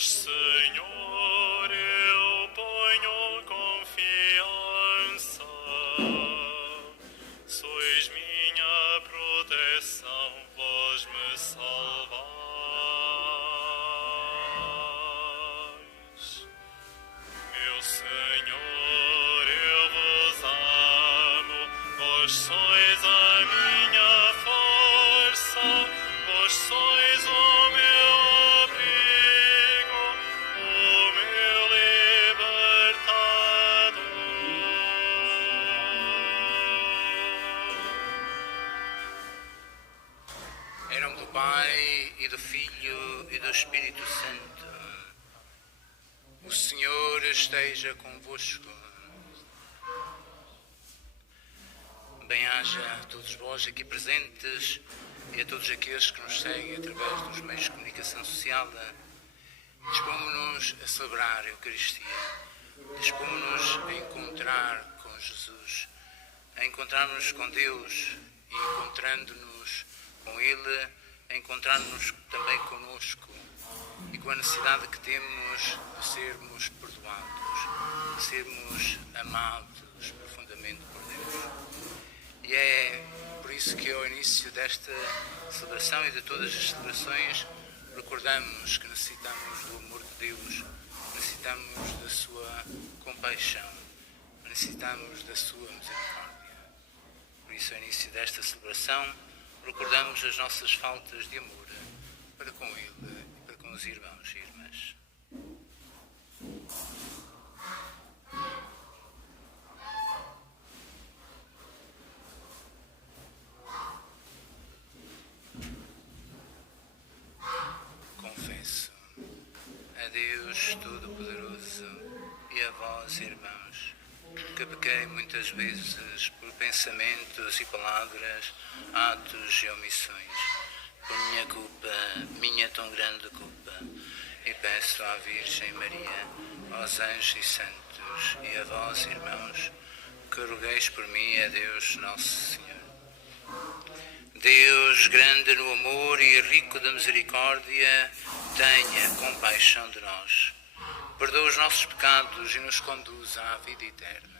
Senhor, eu ponho confiança. Sois minha proteção, vós me salvais. Meu Senhor, eu vos amo, vós sois a minha força, vós sois o meu abrigo, o meu libertador. Em nome do Pai, e do Filho, e do Espírito Santo. O Senhor esteja convosco. Bem-aja a todos vós aqui presentes e a todos aqueles que nos seguem através dos meios de comunicação social. Dispomos-nos a celebrar a Eucaristia. Dispomos-nos a encontrar com Jesus, a encontrar-nos com Deus e, encontrando-nos com Ele, a encontrar-nos também conosco e com a necessidade que temos de sermos perdoados, de sermos amados profundamente por Deus. E é por isso que ao início desta celebração e de todas as celebrações recordamos que necessitamos do amor de Deus, necessitamos da sua compaixão, necessitamos da sua misericórdia. Por isso ao início desta celebração recordamos as nossas faltas de amor para com Ele e para com os irmãos e irmãs. Confesso a Deus Todo-Poderoso e a vós, irmãos, que pequei muitas vezes por pensamentos e palavras, atos e omissões, por minha culpa, minha tão grande culpa, e peço à Virgem Maria, aos anjos e santos, e a vós, irmãos, que rogueis por mim a Deus Nosso Senhor. Deus, grande no amor e rico de misericórdia, tenha compaixão de nós, perdoa os nossos pecados e nos conduz à vida eterna.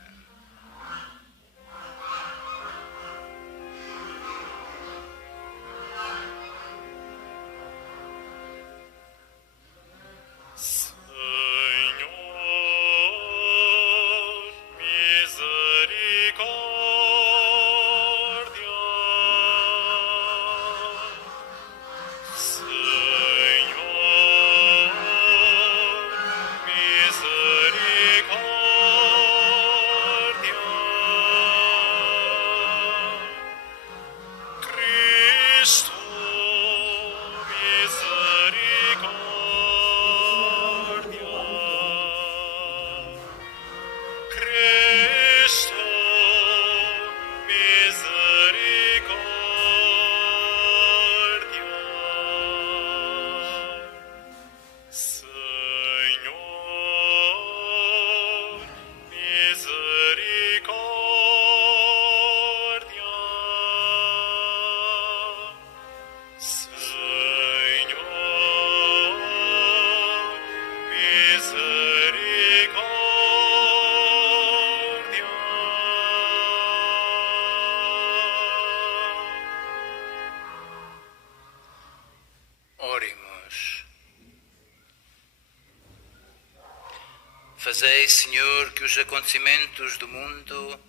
Fazei, Senhor, que os acontecimentos do mundo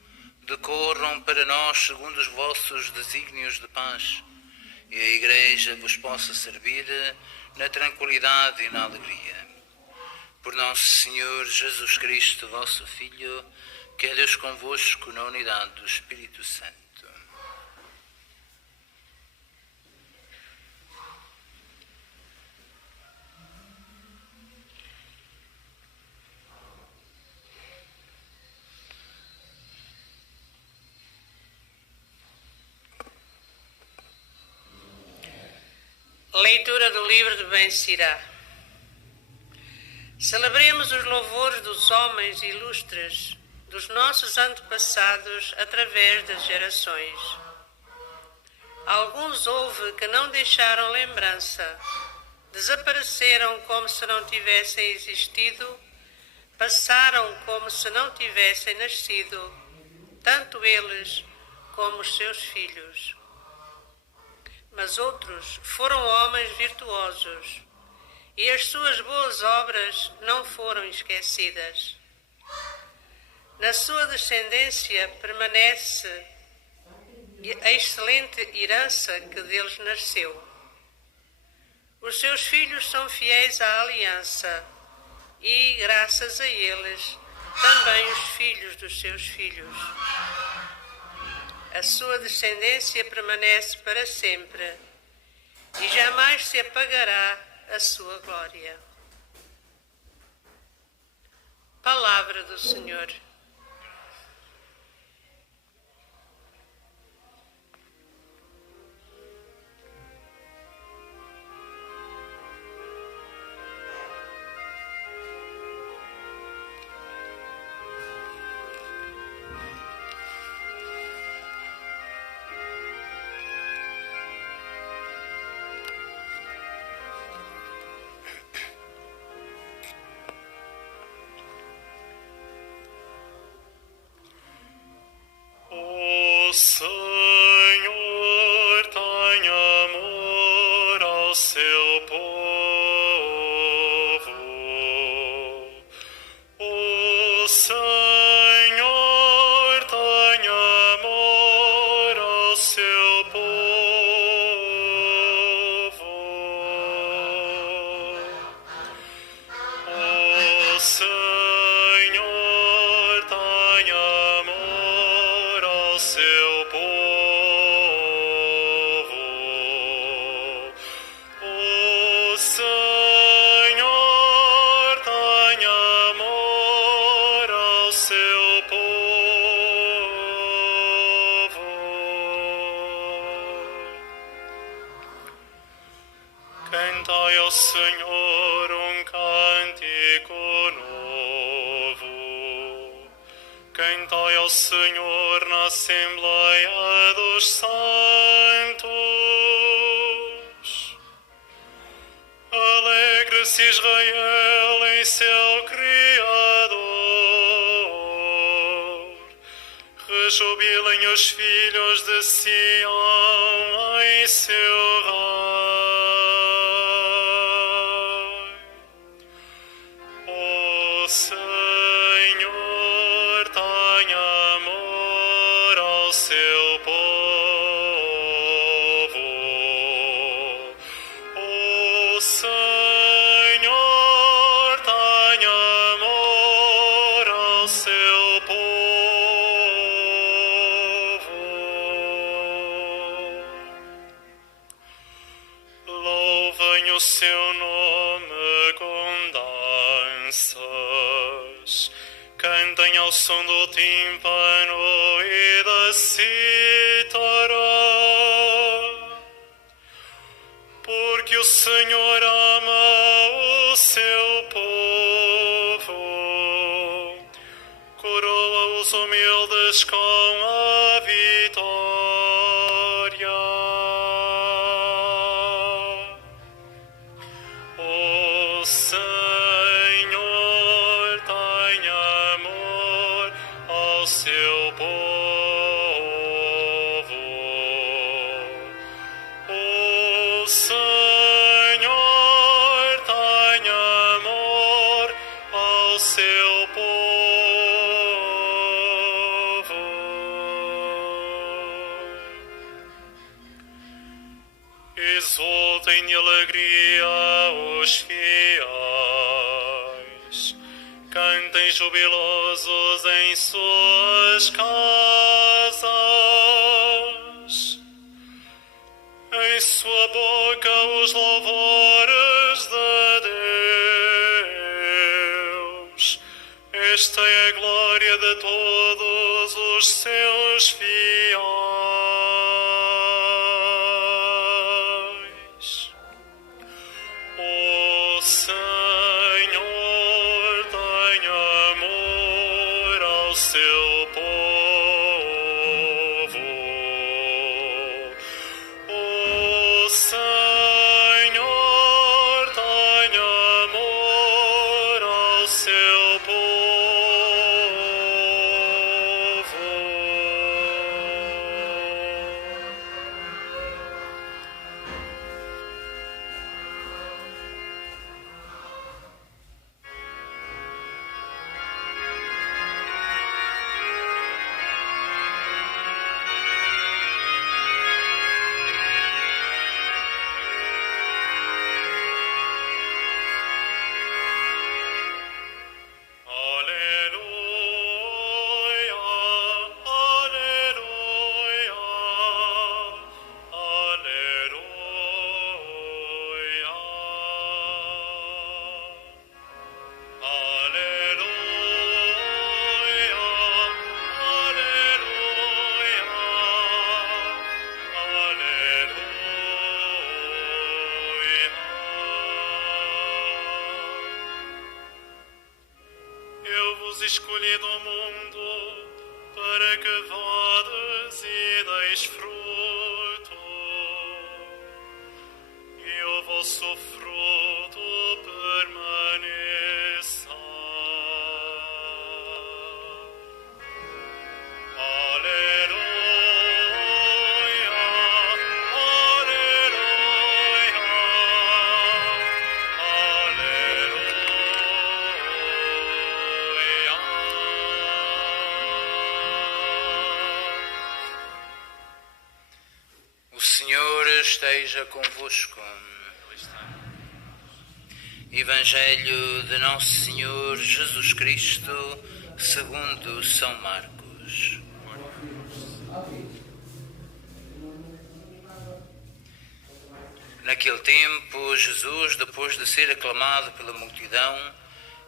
decorram para nós segundo os vossos desígnios de paz, e a Igreja vos possa servir na tranquilidade e na alegria. Por nosso Senhor Jesus Cristo, vosso Filho, que é Deus convosco na unidade do Espírito Santo. Leitura do livro de Ben-Sirá. Celebremos os louvores dos homens ilustres, dos nossos antepassados através das gerações. Alguns houve que não deixaram lembrança, desapareceram como se não tivessem existido, passaram como se não tivessem nascido, tanto eles como os seus filhos. Mas outros foram homens virtuosos, e as suas boas obras não foram esquecidas. Na sua descendência permanece a excelente herança que deles nasceu. Os seus filhos são fiéis à aliança e, graças a eles, também os filhos dos seus filhos. A sua descendência permanece para sempre e jamais se apagará a sua glória. Palavra do Senhor. O Senhor tem amor ao seu povo. O Senhor tem amor ao seu povo. O Senhor tem amor ao seu povo. O Senhor tem amor ao seu povo. Cantai ao Senhor um cântico novo. Cantai ao Senhor na Assembleia dos Santos. Alegre-se Israel em seu Criador. Rejubilem os filhos de Sião em seu Rei. O Senhor tem amor ao seu povo. O Senhor tem amor ao seu povo. Louvem o seu nome com danças. Cantem ao som do tímpano e da cítara. Porque o Senhor ama o seu povo. Coroa os humildes com a vitória. O Senhor tem amor ao seu povo. O Senhor tem amor ao seu povo. Exultem de alegria os fiéis. Cantem jubilosos em suas casas. Em sua boca os louvores de Deus. Esta é a glória de todos os seus fiéis. O Senhor tem amor ao seu povo. O Senhor escolhido o mundo para que vades e deis fruto, e o vosso fruto permaneça. O Senhor esteja convosco. Evangelho de Nosso Senhor Jesus Cristo, segundo São Marcos. Naquele tempo, Jesus, depois de ser aclamado pela multidão,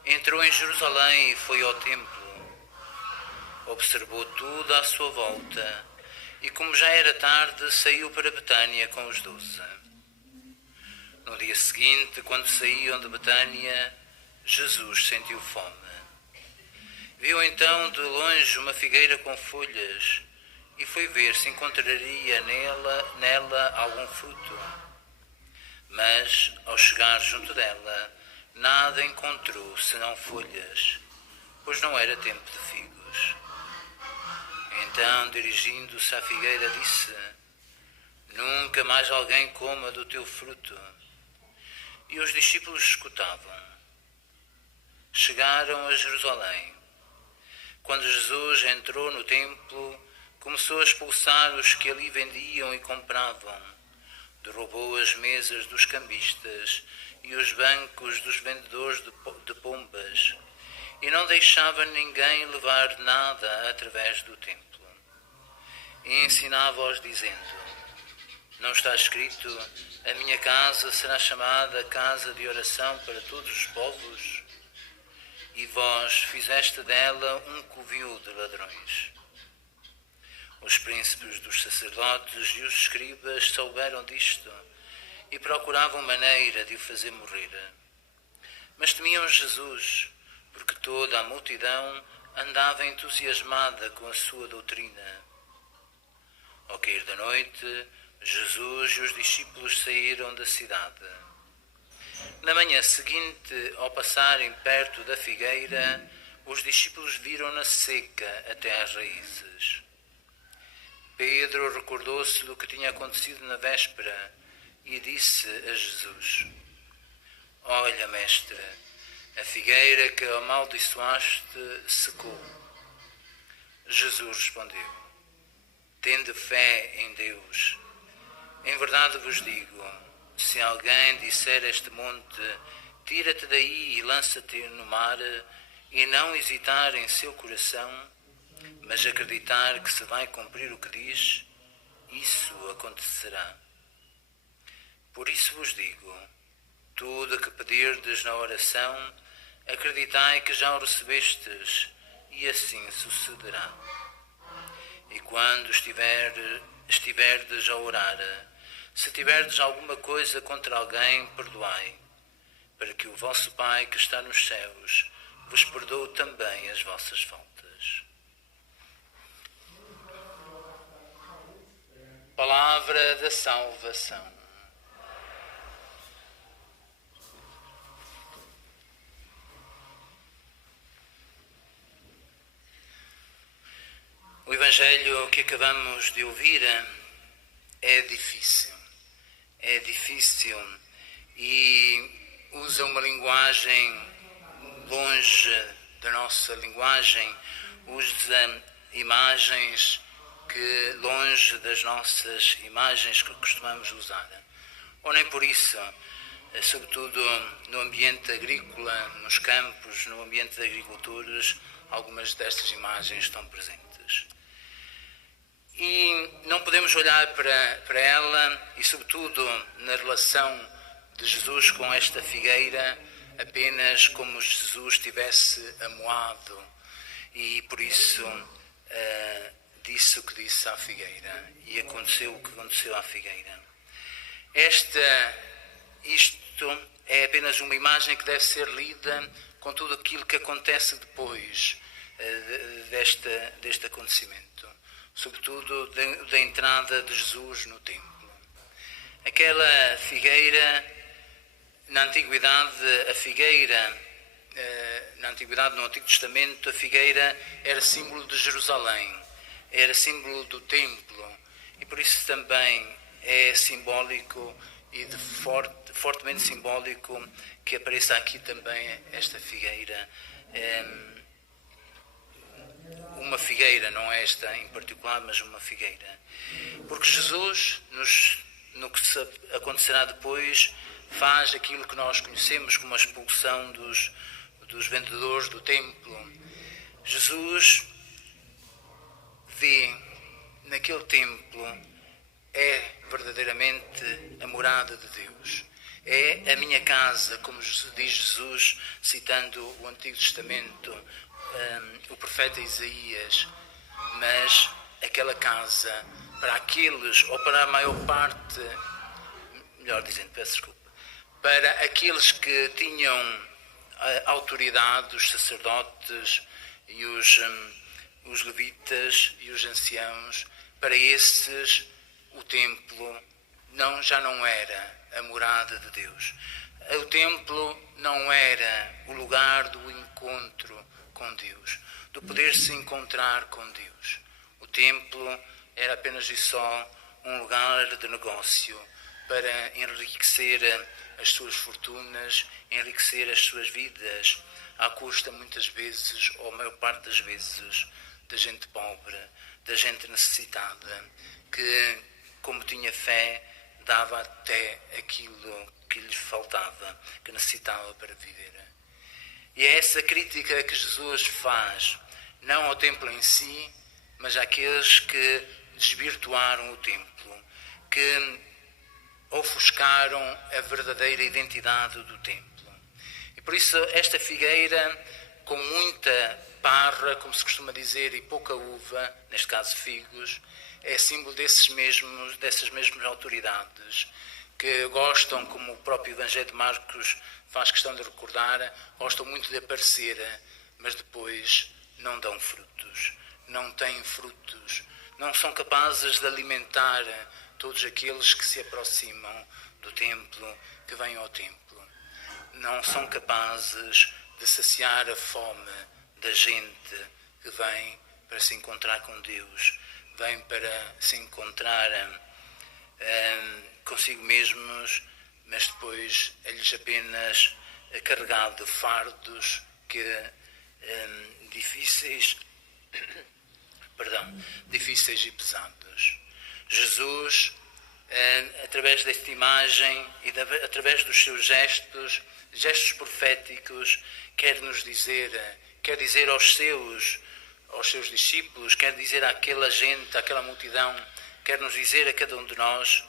entrou em Jerusalém e foi ao templo. Observou tudo à sua volta e, como já era tarde, saiu para Betânia com os 12. No dia seguinte, quando saíam de Betânia, Jesus sentiu fome. Viu então de longe uma figueira com folhas e foi ver se encontraria nela algum fruto. Mas, ao chegar junto dela, nada encontrou senão folhas, pois não era tempo de figos. Então, dirigindo-se à figueira, disse: Nunca mais alguém coma do teu fruto. E os discípulos escutavam. Chegaram a Jerusalém. Quando Jesus entrou no templo, começou a expulsar os que ali vendiam e compravam. Derrubou as mesas dos cambistas e os bancos dos vendedores de pombas, e não deixava ninguém levar nada através do templo. E ensinava-os dizendo: Não está escrito: a minha casa será chamada casa de oração para todos os povos? E vós fizeste dela um covil de ladrões. Os príncipes dos sacerdotes e os escribas souberam disto e procuravam maneira de o fazer morrer. Mas temiam Jesus, porque toda a multidão andava entusiasmada com a sua doutrina. Ao cair da noite, Jesus e os discípulos saíram da cidade. Na manhã seguinte, ao passarem perto da figueira, os discípulos viram-na seca até às raízes. Pedro recordou-se do que tinha acontecido na véspera e disse a Jesus: Olha, mestre, a figueira que amaldiçoaste secou. Jesus respondeu: Tende fé em Deus. Em verdade vos digo, se alguém disser a este monte: Tira-te daí e lança-te no mar, e não hesitar em seu coração, mas acreditar que se vai cumprir o que diz, isso acontecerá. Por isso vos digo, tudo o que pedirdes na oração, acreditai que já o recebestes, e assim sucederá. E quando estiverdes a orar, se tiverdes alguma coisa contra alguém, perdoai, para que o vosso Pai que está nos céus vos perdoe também as vossas faltas. Palavra da salvação. O Evangelho que acabamos de ouvir é difícil e usa uma linguagem longe da nossa linguagem, usa imagens que longe das nossas imagens que costumamos usar. Ou nem por isso, sobretudo no ambiente agrícola, nos campos, no ambiente de agricultores, algumas destas imagens estão presentes. E não podemos olhar para ela, e sobretudo na relação de Jesus com esta figueira, apenas como Jesus tivesse amoado e por isso disse o que disse à figueira e aconteceu o que aconteceu à figueira. Isto é apenas uma imagem que deve ser lida com tudo aquilo que acontece depois, deste acontecimento, sobretudo da entrada de Jesus no templo. Aquela figueira, na Antiguidade, no Antigo Testamento, a figueira era símbolo de Jerusalém, era símbolo do templo, e por isso também é simbólico e fortemente simbólico que apareça aqui também esta figueira. Uma figueira, não esta em particular, mas uma figueira. Porque Jesus, no que acontecerá depois, faz aquilo que nós conhecemos como a expulsão dos vendedores do templo. Jesus vê naquele templo, é verdadeiramente a morada de Deus. É a minha casa, como diz Jesus, citando o Antigo Testamento, o profeta Isaías. Mas aquela casa, para aqueles, ou para a maior parte, melhor dizendo, peço desculpa, para aqueles que tinham a autoridade, os sacerdotes e os levitas e os anciãos, para esses o templo já não era a morada de Deus. O templo não era o lugar do encontro com Deus, do poder se encontrar com Deus. O templo era apenas e só um lugar de negócio para enriquecer as suas fortunas, enriquecer as suas vidas, à custa muitas vezes, ou a maior parte das vezes, da gente pobre, da gente necessitada, que, como tinha fé, dava até aquilo que lhes faltava, que necessitava para viver. E é essa crítica que Jesus faz, não ao templo em si, mas àqueles que desvirtuaram o templo, que ofuscaram a verdadeira identidade do templo. E por isso esta figueira, com muita parra, como se costuma dizer, e pouca uva, neste caso figos, é símbolo dessas mesmas autoridades que gostam, como o próprio Evangelho de Marcos faz questão de recordar, gostam muito de aparecer, mas depois não dão frutos, não têm frutos, não são capazes de alimentar todos aqueles que se aproximam do templo, que vêm ao templo. Não são capazes de saciar a fome da gente que vem para se encontrar com Deus, vem para se encontrar consigo mesmos, mas depois é-lhes apenas carregado de fardos difíceis e pesados. Jesus, através desta imagem e através dos seus gestos proféticos, quer dizer aos seus discípulos, quer dizer àquela gente, àquela multidão, quer nos dizer a cada um de nós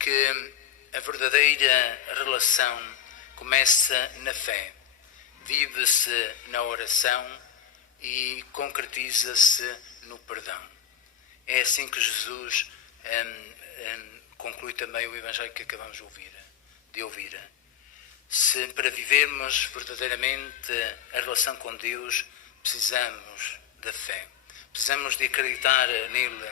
que a verdadeira relação começa na fé, vive-se na oração e concretiza-se no perdão. É assim que Jesus conclui também o Evangelho que acabamos de ouvir. Se para vivermos verdadeiramente a relação com Deus, precisamos da fé, precisamos de acreditar nele,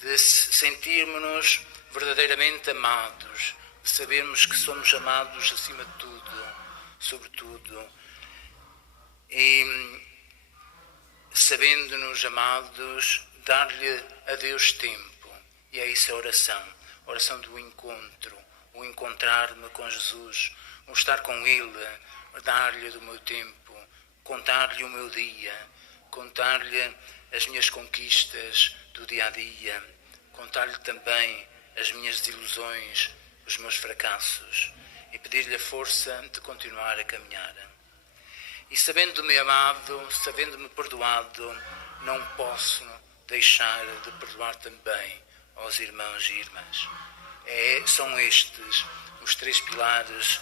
de sentirmos-nos verdadeiramente amados, de sabermos que somos amados acima de tudo, sobretudo, e sabendo-nos amados, dar-lhe a Deus tempo. E é isso a oração do encontro, o encontrar-me com Jesus, o estar com Ele, dar-lhe do meu tempo, contar-lhe o meu dia, contar-lhe as minhas conquistas do dia a dia, contar-lhe também as minhas desilusões, os meus fracassos, e pedir-lhe a força de continuar a caminhar. E sabendo-me amado, sabendo-me perdoado, não posso deixar de perdoar também aos irmãos e irmãs. São estes os três pilares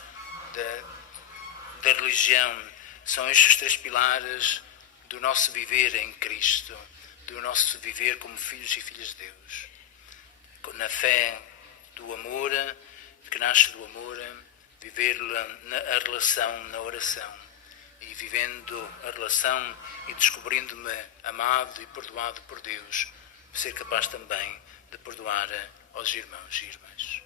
da religião, são estes os três pilares do nosso viver em Cristo, do nosso viver como filhos e filhas de Deus. Na fé do amor, que nasce do amor, viver a relação na oração, e vivendo a relação e descobrindo-me amado e perdoado por Deus, ser capaz também de perdoar aos irmãos e irmãs.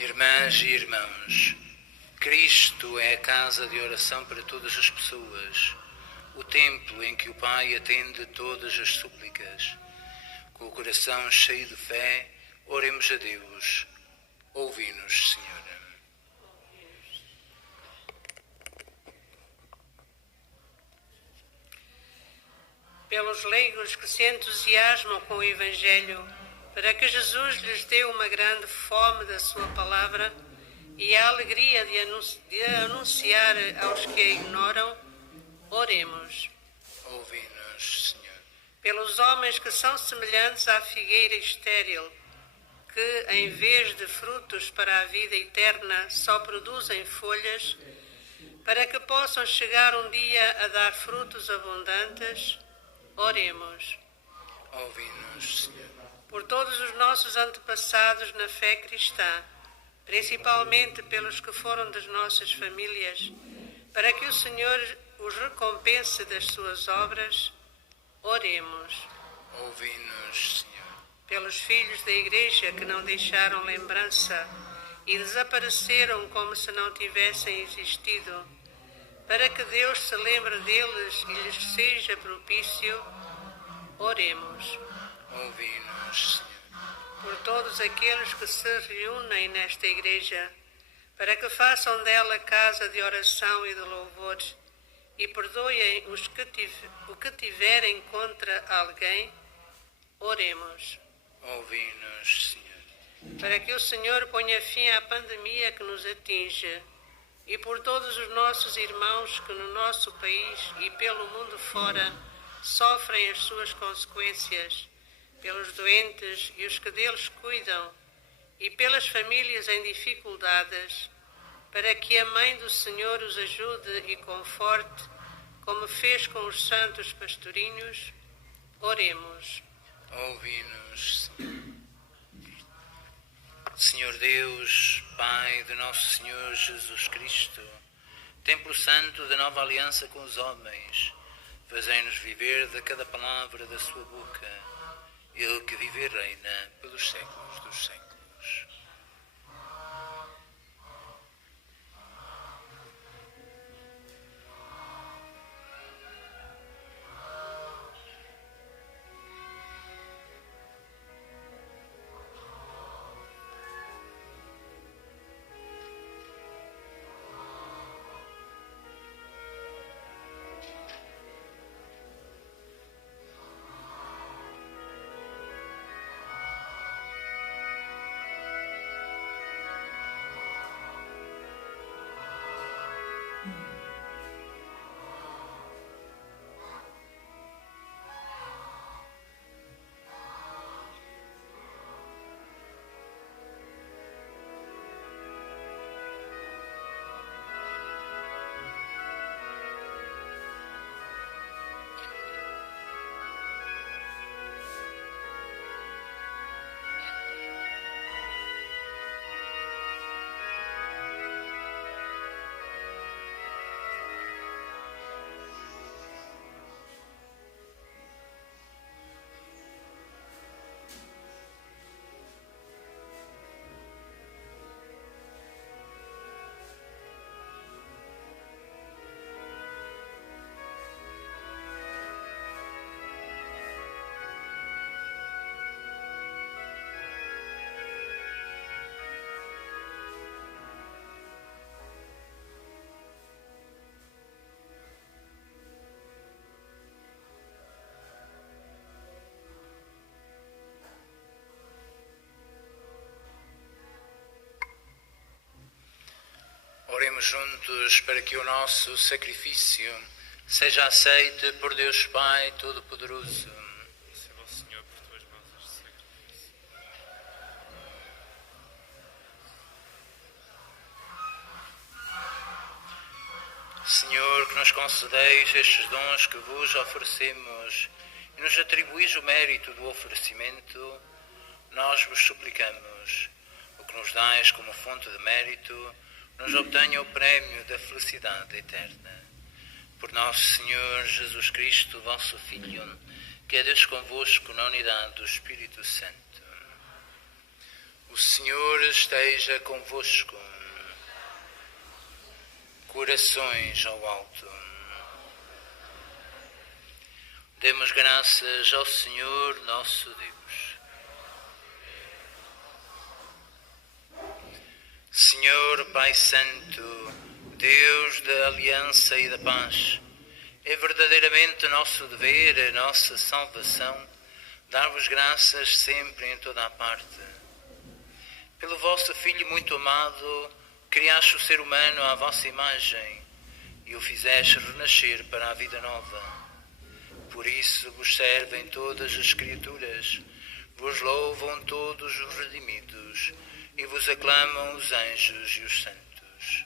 Irmãs e irmãos, Cristo é a casa de oração para todas as pessoas, o templo em que o Pai atende todas as súplicas. Com o coração cheio de fé, oremos a Deus. Ouvi-nos, Senhor. Pelos leigos que se entusiasmam com o Evangelho, para que Jesus lhes dê uma grande fome da sua palavra e a alegria de anunciar aos que a ignoram, oremos. Ouvi-nos, Senhor. Pelos homens que são semelhantes à figueira estéril, que, em vez de frutos para a vida eterna, só produzem folhas, para que possam chegar um dia a dar frutos abundantes, oremos. Ouvi-nos, Senhor. Por todos os nossos antepassados na fé cristã, principalmente pelos que foram das nossas famílias, para que o Senhor os recompense das suas obras, oremos. Ouvi-nos, Senhor. Pelos filhos da Igreja que não deixaram lembrança e desapareceram como se não tivessem existido, para que Deus se lembre deles e lhes seja propício, oremos. Ouvi-nos, Senhor. Por todos aqueles que se reúnem nesta Igreja, para que façam dela casa de oração e de louvor, e perdoem o que tiverem contra alguém, oremos. Ouvi-nos, Senhor. Para que o Senhor ponha fim à pandemia que nos atinge, e por todos os nossos irmãos que no nosso país e pelo mundo fora sofrem as suas consequências, pelos doentes e os que deles cuidam, e pelas famílias em dificuldades, para que a Mãe do Senhor os ajude e conforte, como fez com os santos pastorinhos, oremos. Ouvi-nos, Senhor. Senhor Deus, Pai de nosso Senhor Jesus Cristo, Templo Santo da nova aliança com os homens, fazei-nos viver de cada palavra da sua boca, Ele que vive e reina pelos séculos dos séculos. Oremos juntos para que o nosso sacrifício seja aceite por Deus Pai Todo-Poderoso. Receba o Senhor por tuas mãos este sacrifício. Senhor, que nos concedeis estes dons que vos oferecemos e nos atribuís o mérito do oferecimento, nós vos suplicamos, o que nos dais como fonte de mérito, nos obtenha o prémio da felicidade eterna. Por nosso Senhor Jesus Cristo, vosso Filho, que é Deus convosco na unidade do Espírito Santo. O Senhor esteja convosco. Corações ao alto. Demos graças ao Senhor nosso Deus. Senhor Pai Santo, Deus da aliança e da paz, é verdadeiramente nosso dever, a nossa salvação, dar-vos graças sempre em toda a parte. Pelo vosso Filho muito amado, criaste o ser humano à vossa imagem e o fizeste renascer para a vida nova. Por isso vos servem todas as criaturas, vos louvam todos os redimidos e vos aclamam os anjos e os santos.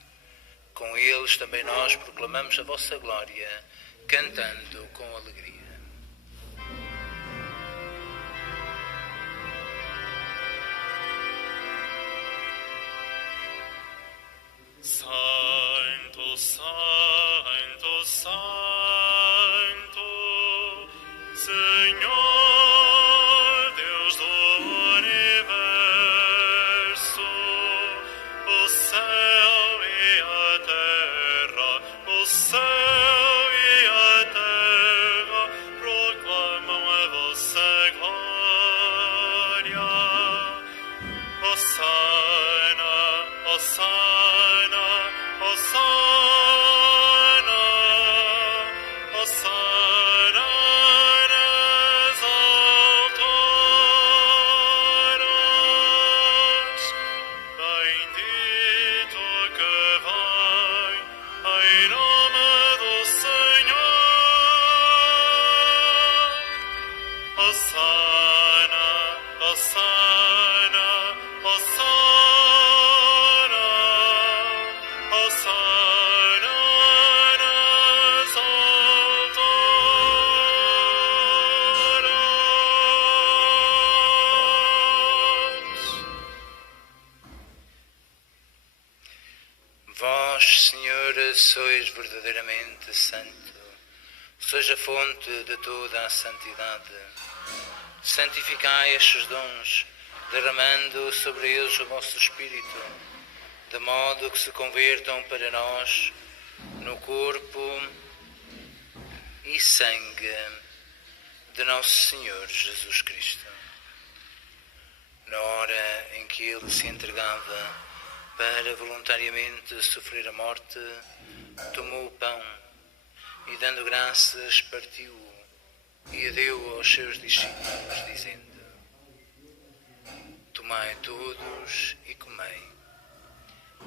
Com eles também nós proclamamos a vossa glória, cantando com alegria. Santo, Santo, Santo, Senhor Deus do universo, o céu e a terra, o céu e a terra proclamam a vossa glória. Hosana, Hosana, Hosana, Hosana nas alturas. Bendito que vem em nome do Senhor. Hosana, Hosana, Hosana, Hosana nas alturas. Vós, Senhor, sois verdadeiramente santo, sois a fonte de toda a santidade. Santificai estes dons, derramando sobre eles o vosso Espírito, de modo que se convertam para nós no corpo e sangue de nosso Senhor Jesus Cristo. Na hora em que ele se entregava para voluntariamente sofrer a morte, tomou o pão e, dando graças, partiu-o e a deu aos seus discípulos, dizendo: Tomai todos e comei.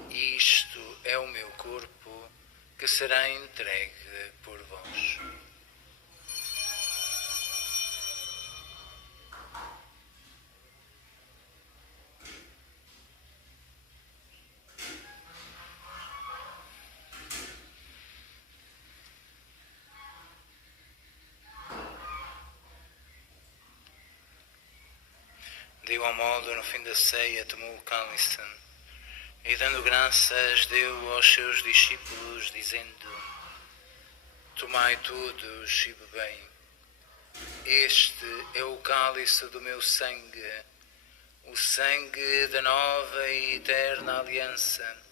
Isto é o meu corpo, que será entregue por vós. De igual modo, no fim da ceia, tomou o cálice e, dando graças, deu aos seus discípulos, dizendo: Tomai todos e bebei. Este é o cálice do meu sangue, o sangue da nova e eterna aliança,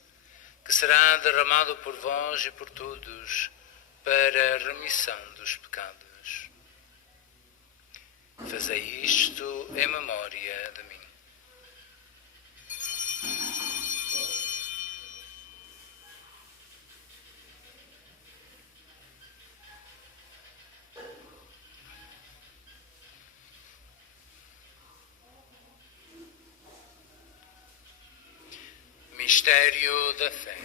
que será derramado por vós e por todos para a remissão dos pecados. Fazei isto em memória de mim. Mistério da fé.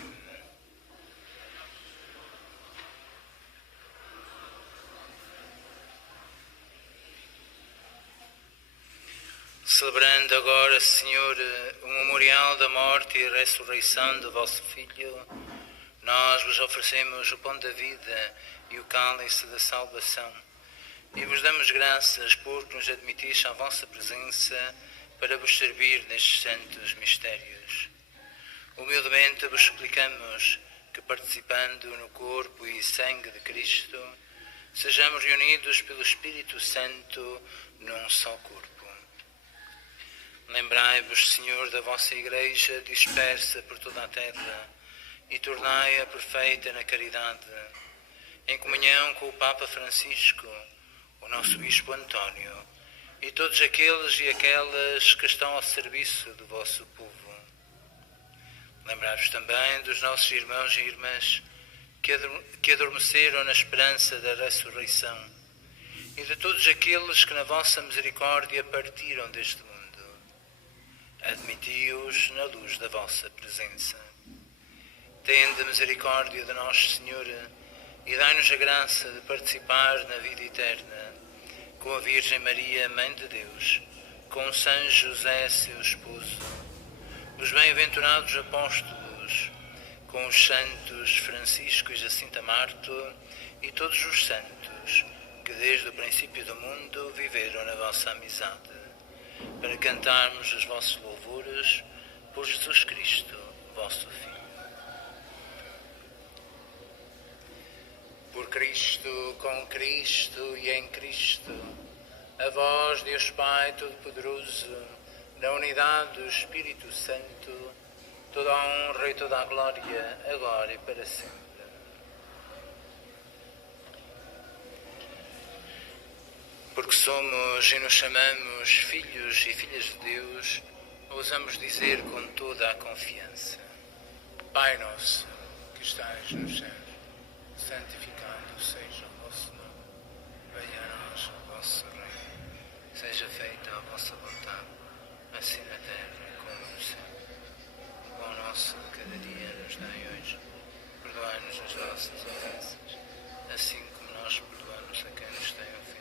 Celebrando agora, Senhor, o memorial da morte e ressurreição do vosso Filho, nós vos oferecemos o pão da vida e o cálice da salvação, e vos damos graças porque nos admitis à vossa presença para vos servir nestes santos mistérios. Humildemente vos suplicamos que, participando no corpo e sangue de Cristo, sejamos reunidos pelo Espírito Santo num só corpo. Lembrai-vos, Senhor, da vossa Igreja dispersa por toda a terra e tornai-a perfeita na caridade, em comunhão com o Papa Francisco, o nosso Bispo António e todos aqueles e aquelas que estão ao serviço do vosso povo. Lembrai-vos também dos nossos irmãos e irmãs que adormeceram na esperança da ressurreição e de todos aqueles que na vossa misericórdia partiram deste mundo. Admiti-os na luz da vossa presença. Tende misericórdia de nós, Senhor, e dai-nos a graça de participar na vida eterna, com a Virgem Maria, Mãe de Deus, com São José, seu esposo, os bem-aventurados apóstolos, com os santos Francisco e Jacinta Marto e todos os santos que desde o princípio do mundo viveram na vossa amizade, para cantarmos os vossos louvores por Jesus Cristo, vosso Filho. Por Cristo, com Cristo e em Cristo, a vós, Deus Pai Todo-Poderoso, na unidade do Espírito Santo, toda a honra e toda a glória, agora e para sempre. Porque somos e nos chamamos filhos e filhas de Deus, ousamos dizer com toda a confiança: Pai nosso, que estais nos céus, santificado seja o vosso nome. Venha a nós o vosso reino. Seja feita a vossa vontade, assim na terra como no céu. O pão nosso de cada dia nos dai hoje. Perdoai-nos as nossas ofensas, assim como nós perdoamos a quem nos tem ofendido.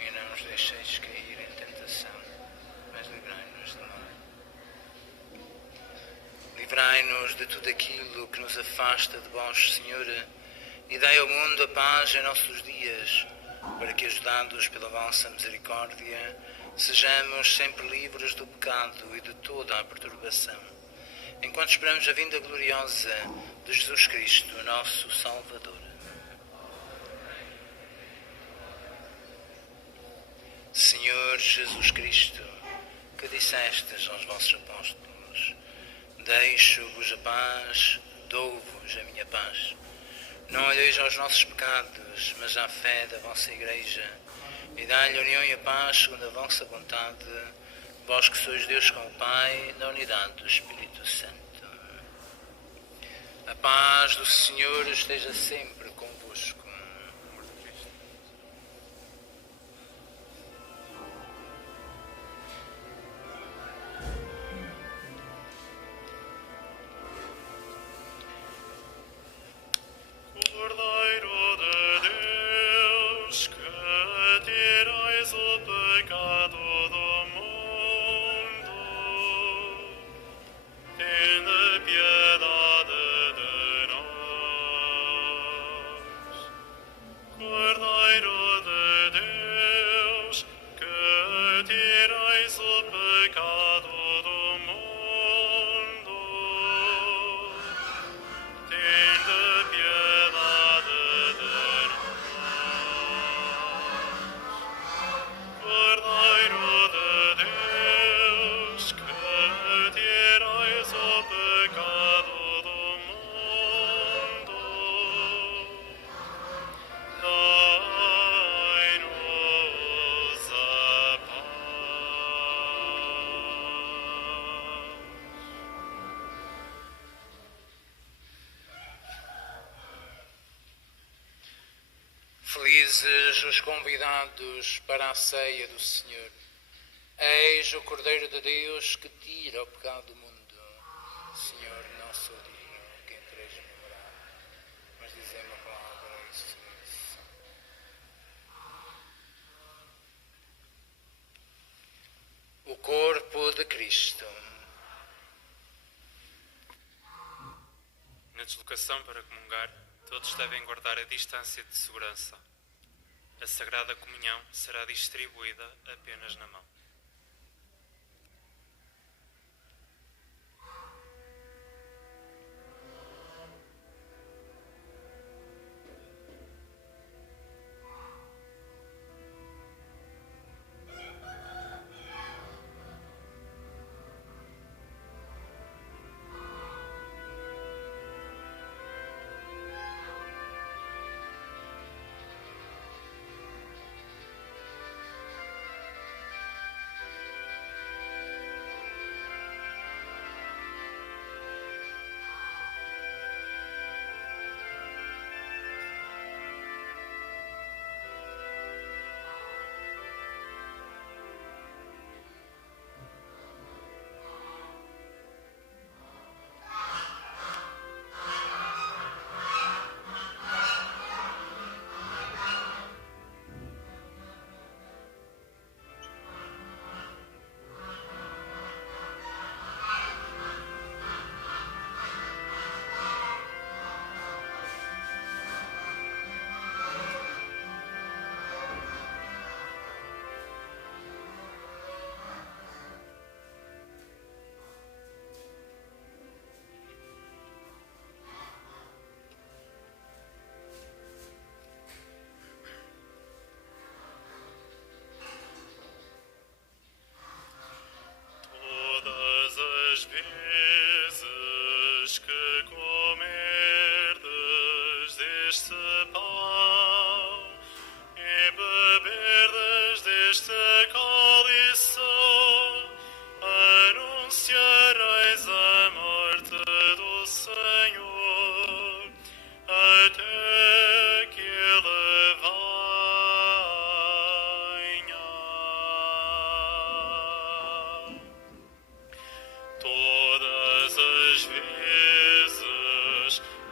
E não nos deixeis cair em tentação, mas livrai-nos do mal. Livrai-nos de tudo aquilo que nos afasta de vós, Senhor, e dai ao mundo a paz em nossos dias, para que, ajudados pela vossa misericórdia, sejamos sempre livres do pecado e de toda a perturbação, enquanto esperamos a vinda gloriosa de Jesus Cristo, nosso Salvador. Senhor Jesus Cristo, que dissestes aos vossos apóstolos: deixo-vos a paz, dou-vos a minha paz. Não olheis aos nossos pecados, mas à fé da vossa Igreja, e dai-lhe a união e a paz segundo a vossa vontade, vós que sois Deus com o Pai, na unidade do Espírito Santo. A paz do Senhor esteja sempre convosco. Cordeiro de Deus, que tirais o pecado do mundo, tende piedade de nós. Cordeiro de Deus, que tirais o pecado do mundo, tende piedade de nós. Cordeiro de Deus, que tirais o pecado do mundo, dai-nos a paz. Felizes os convidados para a ceia do Senhor. Eis o Cordeiro de Deus que tira o pecado do mundo. Senhor, não sou digno que entreis no meu morada, mas dizei uma palavra e serei salvo. de Cristo. Na deslocação para comungar, todos devem guardar a distância de segurança. A Sagrada Comunhão será distribuída apenas na mão. Todas as vezes que comerdes deste pão e beberdes deste cálice, anunciareis a morte do Senhor até que Ele venha. Todas as vezes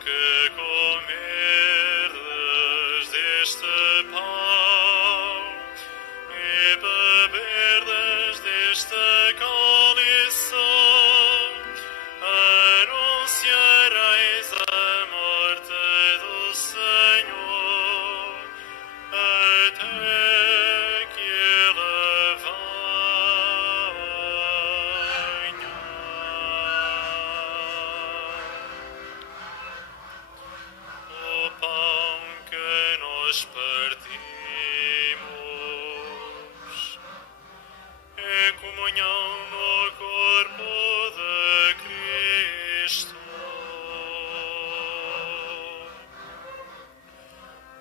que comerdes deste pão e beberdes deste cálice, anunciareis a morte do Senhor até que Ele venha. O pão que nós partimos é comunhão no corpo de Cristo.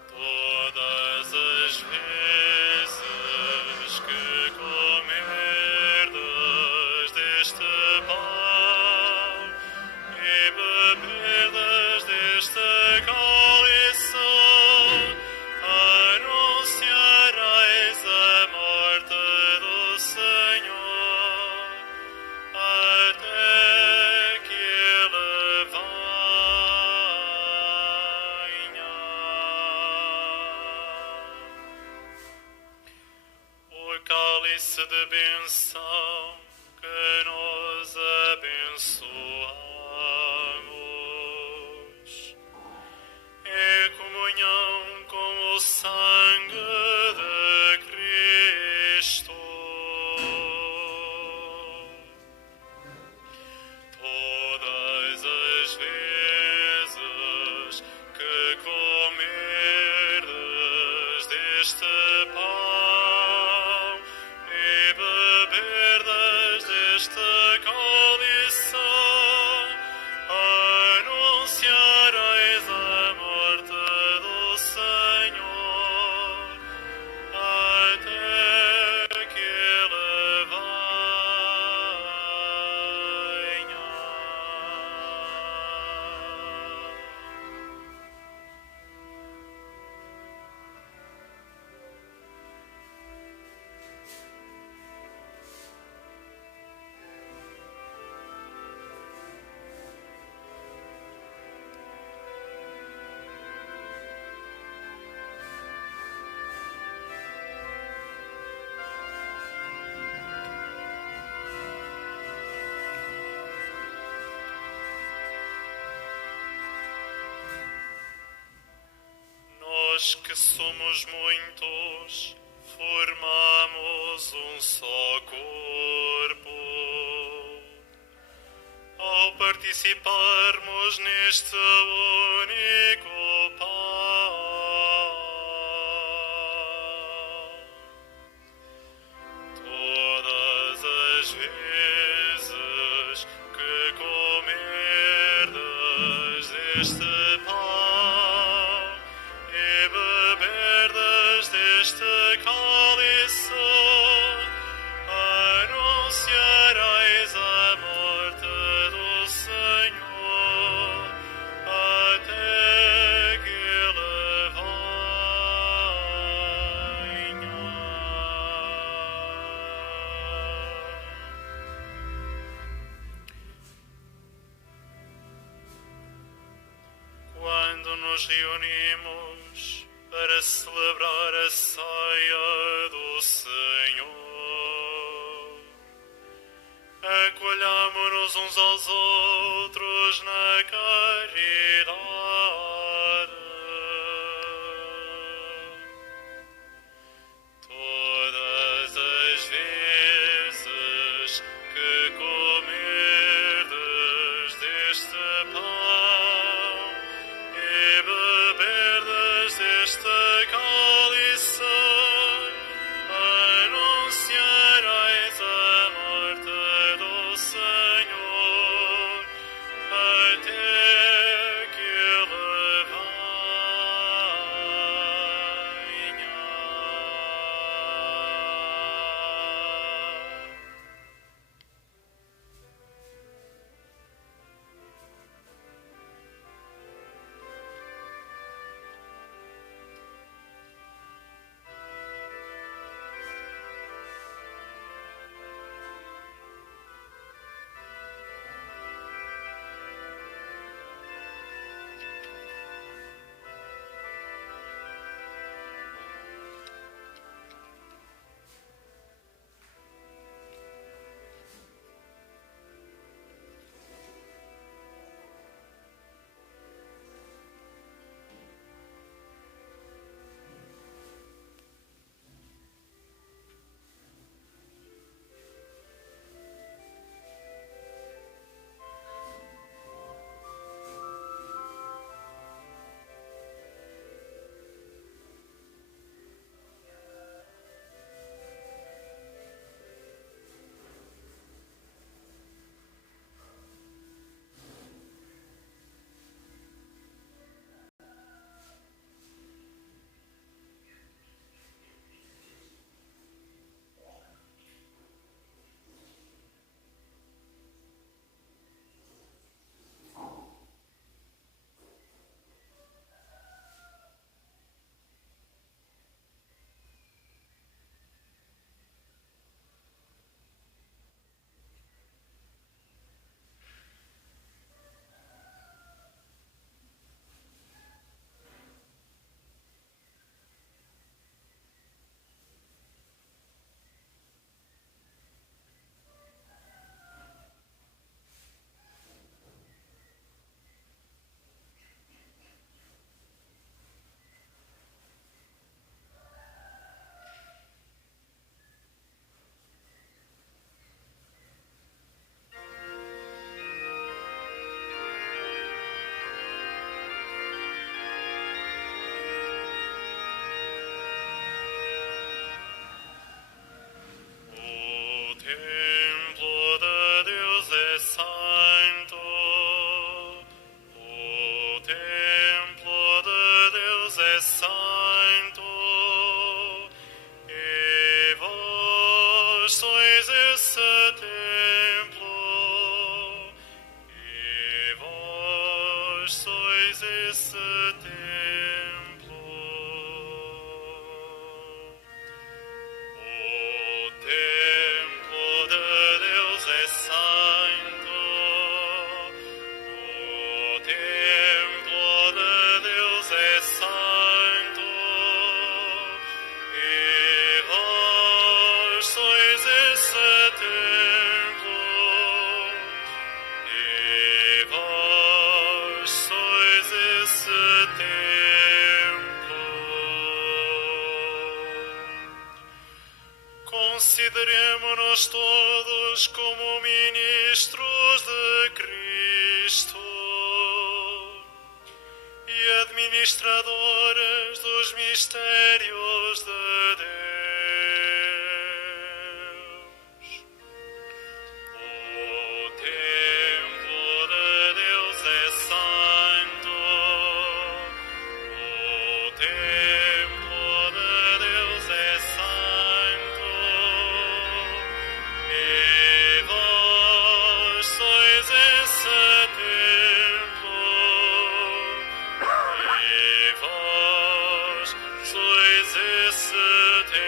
Todas as vezes que comerdes deste pão e beberdes deste cálice, anunciareis a morte do Senhor até que Ele venha. O cálice de benção que nós abençoamos é comunhão com o sangue de Cristo. Todas as vezes que comerdes deste pão e beberdes deste cálice, nós que somos muitos, formamos um só corpo. Ao participarmos neste único pão, todas as vezes que comerdes deste pão e beberdes deste cálice, anunciareis a morte do Senhor até que Ele venha. Quando nos reunimos para celebrar a ceia do Senhor, acolhamo-nos uns aos outros na caridade. Todas as vezes que comerdes deste pão e beberdes deste cálice, anunciareis a morte do Senhor até que Ele venha. Tornemo-nos todos como ministros de Cristo e administradores dos mistérios de Deus. O templo de Deus é santo. O templo de Deus é santo. E vós sois esse templo. E vós sois esse templo.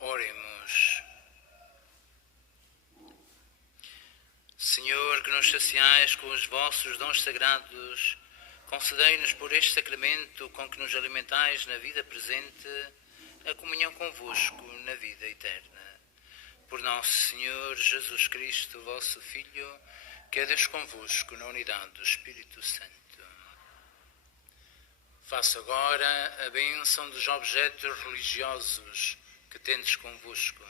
Oremos. Senhor, que nos saciais com os vossos dons sagrados, concedei-nos por este sacramento com que nos alimentais na vida presente, a comunhão convosco na vida eterna. Por nosso Senhor Jesus Cristo, vosso Filho, que é Deus convosco na unidade do Espírito Santo. Faço agora a bênção dos objetos religiosos que tendes convosco.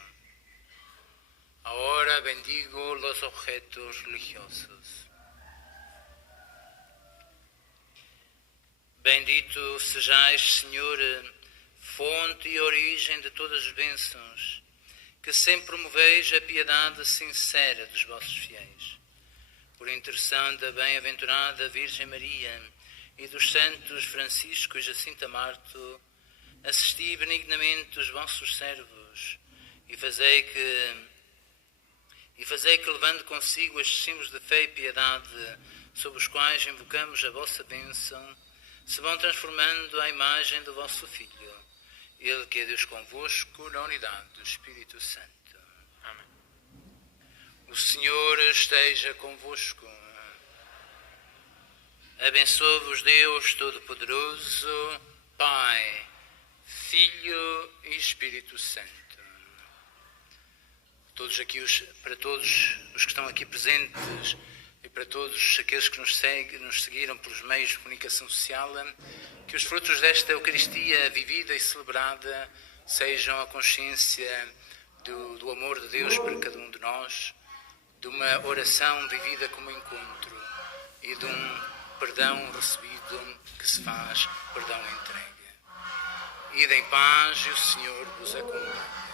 Ahora bendigo los objetos religiosos. Bendito sejais, Senhor, fonte e origem de todas as bênçãos, que sempre promoveis a piedade sincera dos vossos fiéis. Por intercessão da bem-aventurada Virgem Maria e dos santos Francisco e Jacinta Marto, assisti benignamente os vossos servos e fazei que, levando consigo estes símbolos de fé e piedade, sob os quais invocamos a vossa bênção, se vão transformando à imagem do vosso Filho, Ele que é Deus convosco na unidade do Espírito Santo. Amém. O Senhor esteja convosco. Abençoe-vos Deus Todo-Poderoso, Pai, Filho e Espírito Santo. Para todos os que estão aqui presentes e para todos aqueles que nos seguiram pelos meios de comunicação social, que os frutos desta Eucaristia vivida e celebrada sejam a consciência do amor de Deus para cada um de nós, de uma oração vivida como encontro e de um perdão recebido que se faz perdão entregue. Ide em paz e o Senhor vos acompanhe.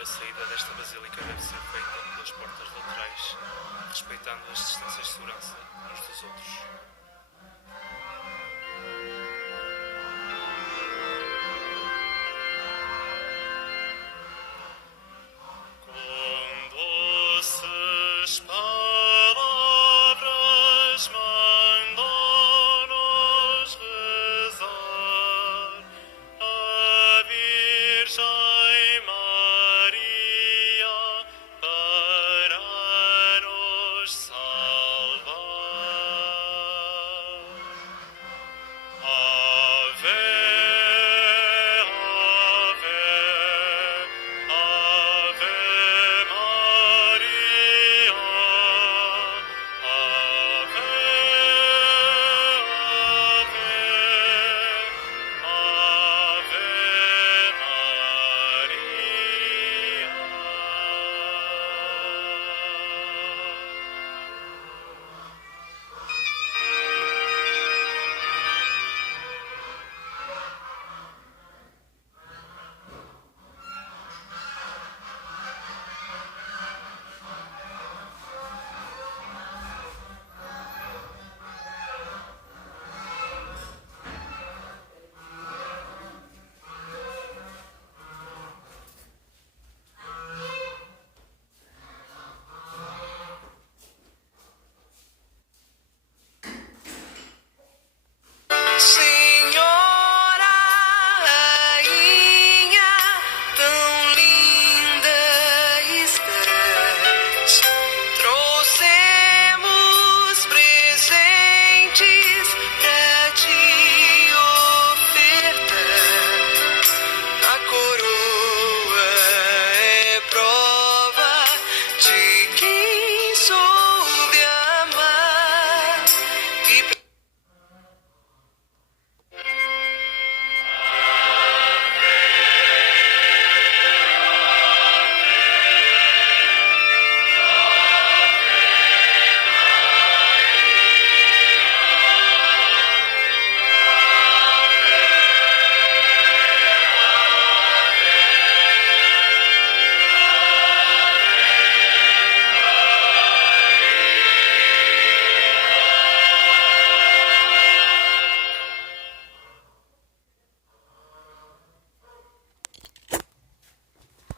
A saída desta basílica deve ser feita pelas portas laterais, respeitando as distâncias de segurança uns dos outros. Com doces palavras mandou-nos rezar a Virgem Maria para nos salvar. Ave, Ave, Ave Maria, Ave, Ave, Ave Sim.